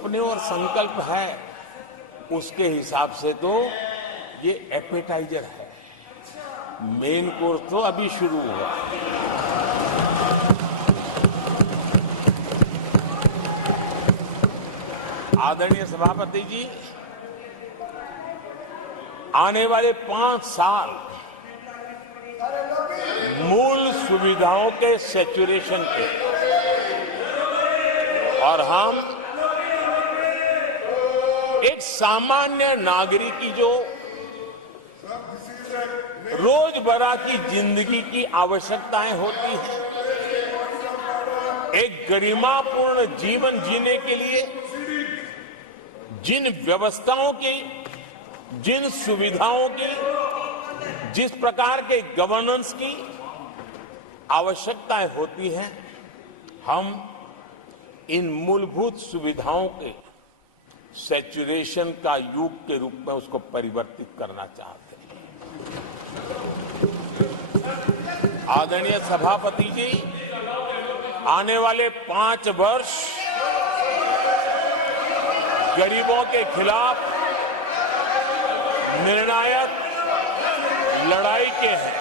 अपने और संकल्प है उसके हिसाब से तो ये एपेटाइजर है, मेन कोर्स तो अभी शुरू हुआ। आदरणीय सभापति जी, आने वाले 5 साल मूल सुविधाओं के सैचुरेशन के और हम एक सामान्य नागरिक की जो रोजमर्रा की जिंदगी की आवश्यकताएं होती हैं, एक गरिमापूर्ण जीवन जीने के लिए जिन व्यवस्थाओं की, जिन सुविधाओं की, जिस प्रकार के गवर्नेंस की आवश्यकताएं होती हैं, हम इन मूलभूत सुविधाओं के सैचुरेशन का युग के रूप में उसको परिवर्तित करना चाहते हैं। आदरणीय सभापति जी, आने वाले 5 वर्ष गरीबों के खिलाफ निर्णायक लड़ाई के हैं।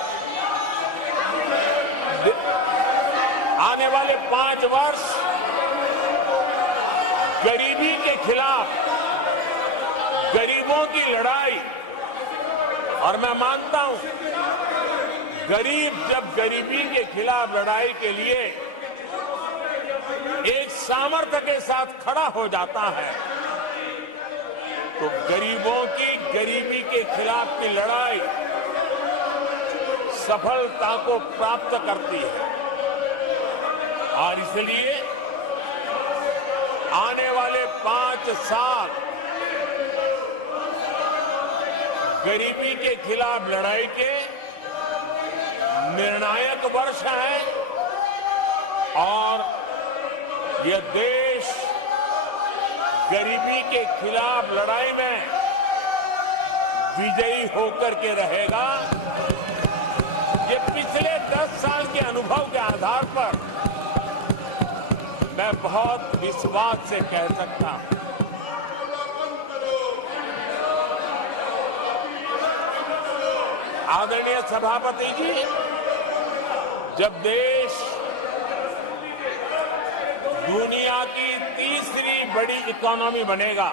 आने वाले 5 वर्ष गरीबी के खिलाफ गरीबों की लड़ाई, और मैं मानता हूं गरीब जब गरीबी के खिलाफ लड़ाई के लिए एक सामर्थ्य के साथ खड़ा हो जाता है तो गरीबों की गरीबी के खिलाफ की लड़ाई सफलता को प्राप्त करती है। और इसलिए आने वाले 5 साल गरीबी के खिलाफ लड़ाई के निर्णायक वर्ष हैं और यह देश गरीबी के खिलाफ लड़ाई में विजयी होकर के रहेगा। ये पिछले 10 साल के अनुभव के आधार पर मैं बहुत विश्वास से कह सकता हूं। आदरणीय सभापति जी, जब देश दुनिया की तीसरी बड़ी इकोनॉमी बनेगा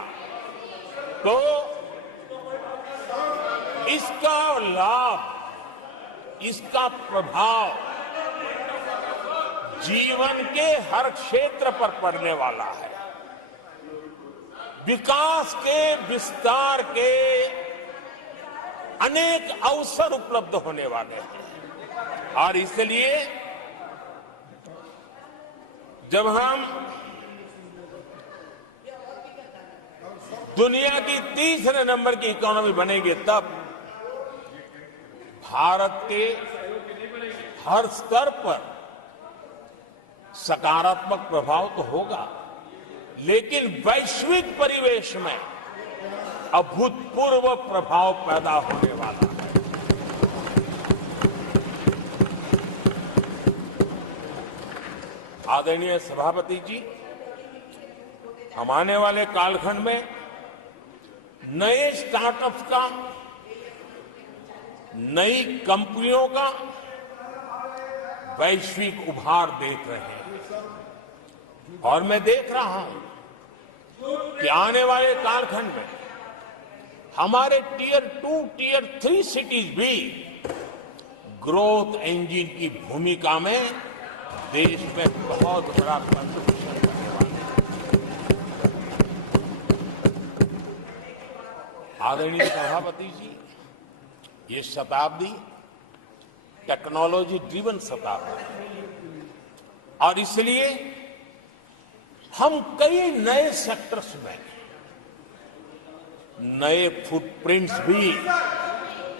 तो इसका लाभ, इसका प्रभाव जीवन के हर क्षेत्र पर पड़ने वाला है। विकास के विस्तार के अनेक अवसर उपलब्ध होने वाले हैं। और इसलिए जब हम दुनिया की तीसरे नंबर की इकोनॉमी बनेंगे तब भारत के हर स्तर पर सकारात्मक प्रभाव तो होगा, लेकिन वैश्विक परिवेश में अभूतपूर्व प्रभाव पैदा होने वाला है। आदरणीय सभापति जी, हम आने वाले कालखंड में नए स्टार्टअप्स का, नई कंपनियों का वैश्विक उभार देख रहे हैं और मैं देख रहा हूं कि आने वाले कालखंड में हमारे टियर 2, टियर 3 सिटीज भी ग्रोथ इंजन की भूमिका में देश में बहुत बड़ा कंट्रीब्यूशन करने वाले हैं। आदरणीय सभापति जी, ये शताब्दी टेक्नोलॉजी ड्रिवन शताब्दी है और इसलिए हम कई नए सेक्टर्स में नए फुटप्रिंट्स भी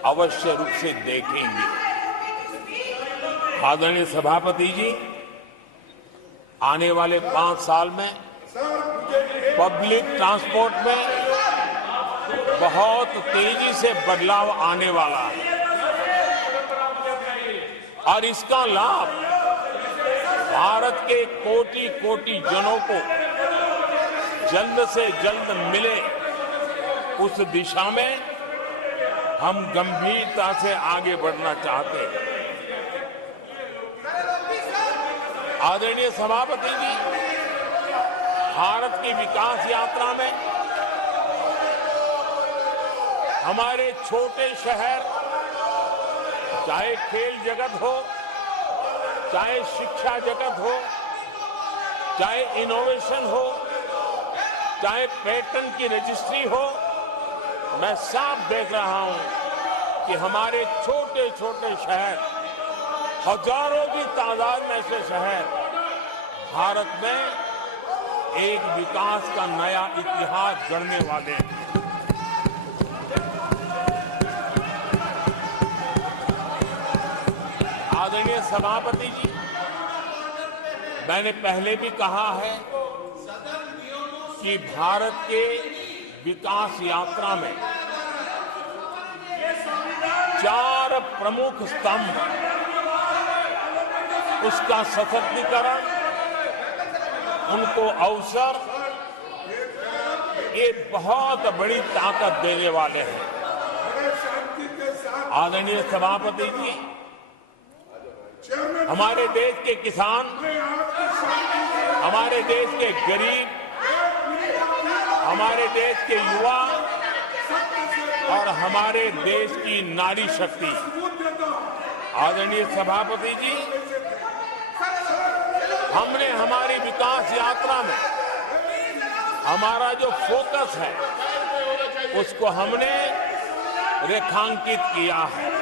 अवश्य रूप से देखेंगे। आदरणीय सभापति जी, आने वाले 5 साल में पब्लिक ट्रांसपोर्ट में बहुत तेजी से बदलाव आने वाला है और इसका लाभ भारत के कोटि कोटि जनों को जल्द से जल्द मिले, उस दिशा में हम गंभीरता से आगे बढ़ना चाहते हैं। आदरणीय सभापति जी, भारत की विकास यात्रा में हमारे छोटे शहर, चाहे खेल जगत हो, चाहे शिक्षा जगत हो, चाहे इनोवेशन हो, चाहे पेटेंट की रजिस्ट्री हो, मैं साफ देख रहा हूं कि हमारे छोटे छोटे शहर, हजारों की तादाद में से शहर भारत में एक विकास का नया इतिहास गढ़ने वाले हैं। आदरणीय सभापति जी, मैंने पहले भी कहा है कि भारत के विकास यात्रा में 4 प्रमुख स्तंभ, उसका सशक्तिकरण, उनको अवसर, ये बहुत बड़ी ताकत देने वाले हैं। आदरणीय सभापति जी, हमारे देश के किसान, हमारे देश के गरीब, हमारे देश के युवा और हमारे देश की नारी शक्ति, आदरणीय सभापति जी, हमने हमारी विकास यात्रा में हमारा जो फोकस है, उसको हमने रेखांकित किया है।